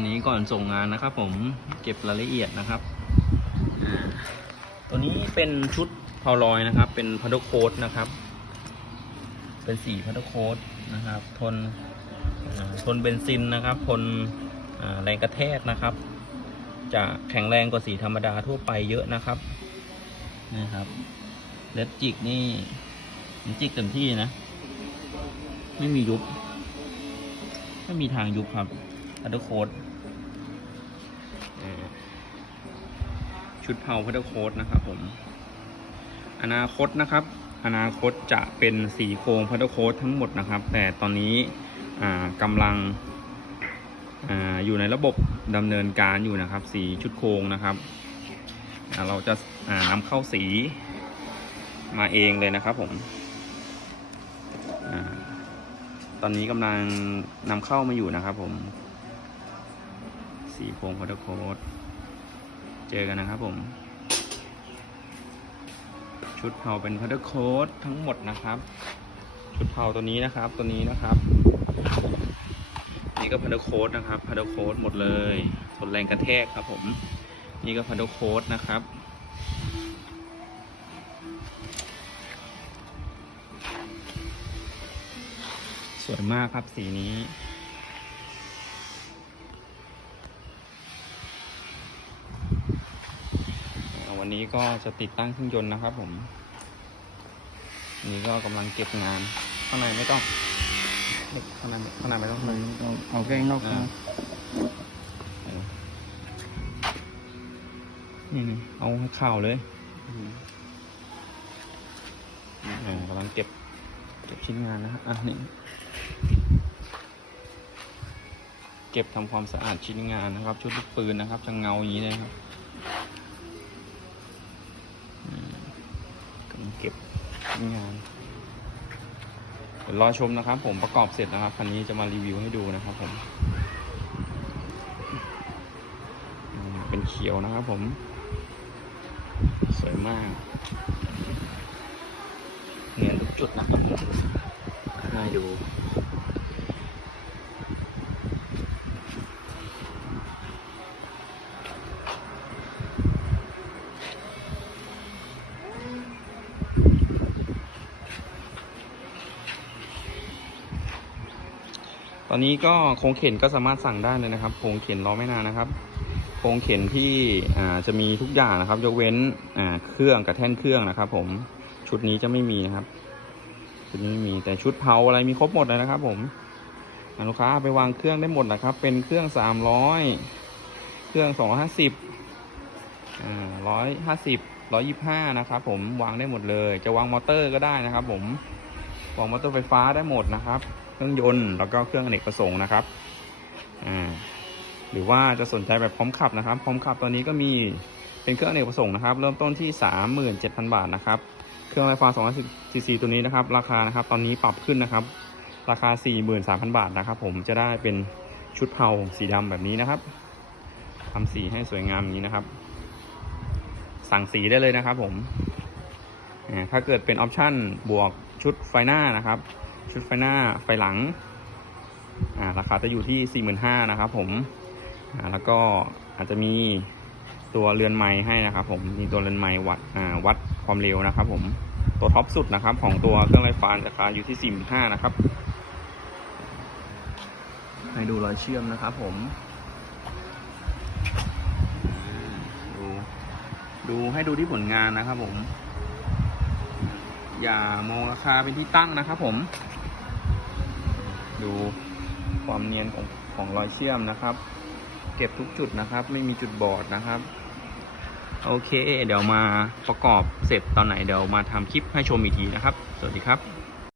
อันนี้ก่อนส่งงานนะครับ ผมเก็บรายละเอียดนะครับตัวนี้เป็นชุดพาวลอยนะครับ เป็นพัดโคดนะครับ เป็นสีพัดโคดนะครับ ทนทนเบนซินนะครับ ทนแรงกระแทกนะครับ จะแข็งแรงกว่าสีธรรมดาทั่วไปเยอะนะครับนะครับเล็บจิกนี่จิกเต็มที่นะ ไม่มียุบ ไม่มีทางยุบครับ พัดโคดชุดเผาพัดโคดนะครับผม อนาคตนะครับ อนาคตจะเป็นสีโครงพัดโคดทั้งหมดนะครับ แต่ตอนนี้อ่ากำลังออยู่ในระบบดำเนินการอยู่นะครับ สีชุดโครงนะครับ เราจะานำเข้าสีมาเองเลยนะครับผมอตอนนี้กำลังนำเข้ามาอยู่นะครับผม สีโครงพัดโคดเจอกันนะครับผม ชุดเผาเป็นพัดโค้ดทั้งหมดนะครับ ชุดเผาตัวนี้นะครับตัวนี้นะครับ นี่ก็พัดโค้ดนะครับพัดโค้ดหมดเลยทนแรงกระแทกครับผม นี่ก็พัดโค้ดนะครับสวยมากครับสีนี้ วันนี้ก็จะติดตั้งเครื่องยนต์นะครับผม นี่ก็กำลังเก็บงานข้างในไม่ต้องเฮ้ยข้างในข้างในไม่ต้องเลยเอาแกงนอกอ่าเออนี่นี่เอาให้ข่าวเลยเออกำลังเก็บเก็บชิ้นงานนะฮะอะนี่เก็บทำความสะอาดชิ้นงานนะครับ ชุดลูกปืนนะครับจะเงาอย่างนี้เลยครับ กำลัง เก็บงานเดี๋ยวรอชมนะครับ ผมประกอบเสร็จนะครับคันนี้จะมารีวิวให้ดูนะครับผมอืมเป็นเขียวนะครับผม สวยมากเนียนทุกจุดนะครับผมน่าดู ตอนนี้ก็โครงเข็นก็สามารถสั่งได้เลยนะครับโครงเข็นรอไม่นานนะครับโครงเข็นที่จะมีทุกอย่างนะครับ ยกเว้นเครื่องกับแท่นเครื่องนะครับ ผมชุดนี้จะไม่มีนะครับ ชุดนี้ไม่มีแต่ชุดเผาอะไรมีครบหมดเลยนะครับ ผมลูกค้าไปวางเครื่องได้หมดนะครับ เป็นเครื่องสามร้อยเครื่องสองห้าสิบร้อยห้าสิบร้อยยี่ห้านะครับผมวางได้หมดเลย จะวางมอเตอร์ก็ได้นะครับ ผมวางมอเตอร์ไฟฟ้าได้หมดนะครับ เครื่องยนต์แล้วก็เครื่องอเนกประสงค์นะครับอ่าหรือว่าจะสนใจแบบพร้อมขับนะครับ พร้อมขับตัวนี้ก็มีเป็นเครื่องอเนกประสงค์นะครับ เริ่มต้นที่ 37,000 บาทนะครับ เครื่องไฟฟ้า200ซีซีตัวนี้นะครับ ราคานะครับ ตอนนี้ปรับขึ้นนะครับ ราคา 43,000 บาทนะครับ ผมจะได้เป็นชุดเผาสีดำแบบนี้นะครับทำสีให้สวยงามอย่างนี้นะครับ สั่งสีได้เลยนะครับ ผมถ้าเกิดเป็นออปชั่นบวกชุดไฟหน้านะครับ ชุดไฟหน้าไฟหลังอ่าราคาจะอยู่ที่ 45,000นะครับผมอ่าแล้วก็อาจจะมีตัวเรือนไม้ให้นะครับผมมีตัวเรือนไม้วัดอ่าวัดความเร็วนะครับผมตัวท็อปสุดนะครับ ของตัวเครื่องไฟฟ้าราคาอยู่ที่ 45,000นะครับให้ดูรอยเชื่อมนะครับผมดูดูให้ดูที่ผลงานนะครับผม อย่ามองราคาเป็นที่ตั้งนะครับผม ดูความเนียนของของรอยเชื่อมนะครับ เก็บทุกจุดนะครับ ไม่มีจุดบอดนะครับ โอเค เดี๋ยวมาประกอบเสร็จตอนไหนเดี๋ยวมาทำคลิปให้ชมอีกทีนะครับ สวัสดีครับ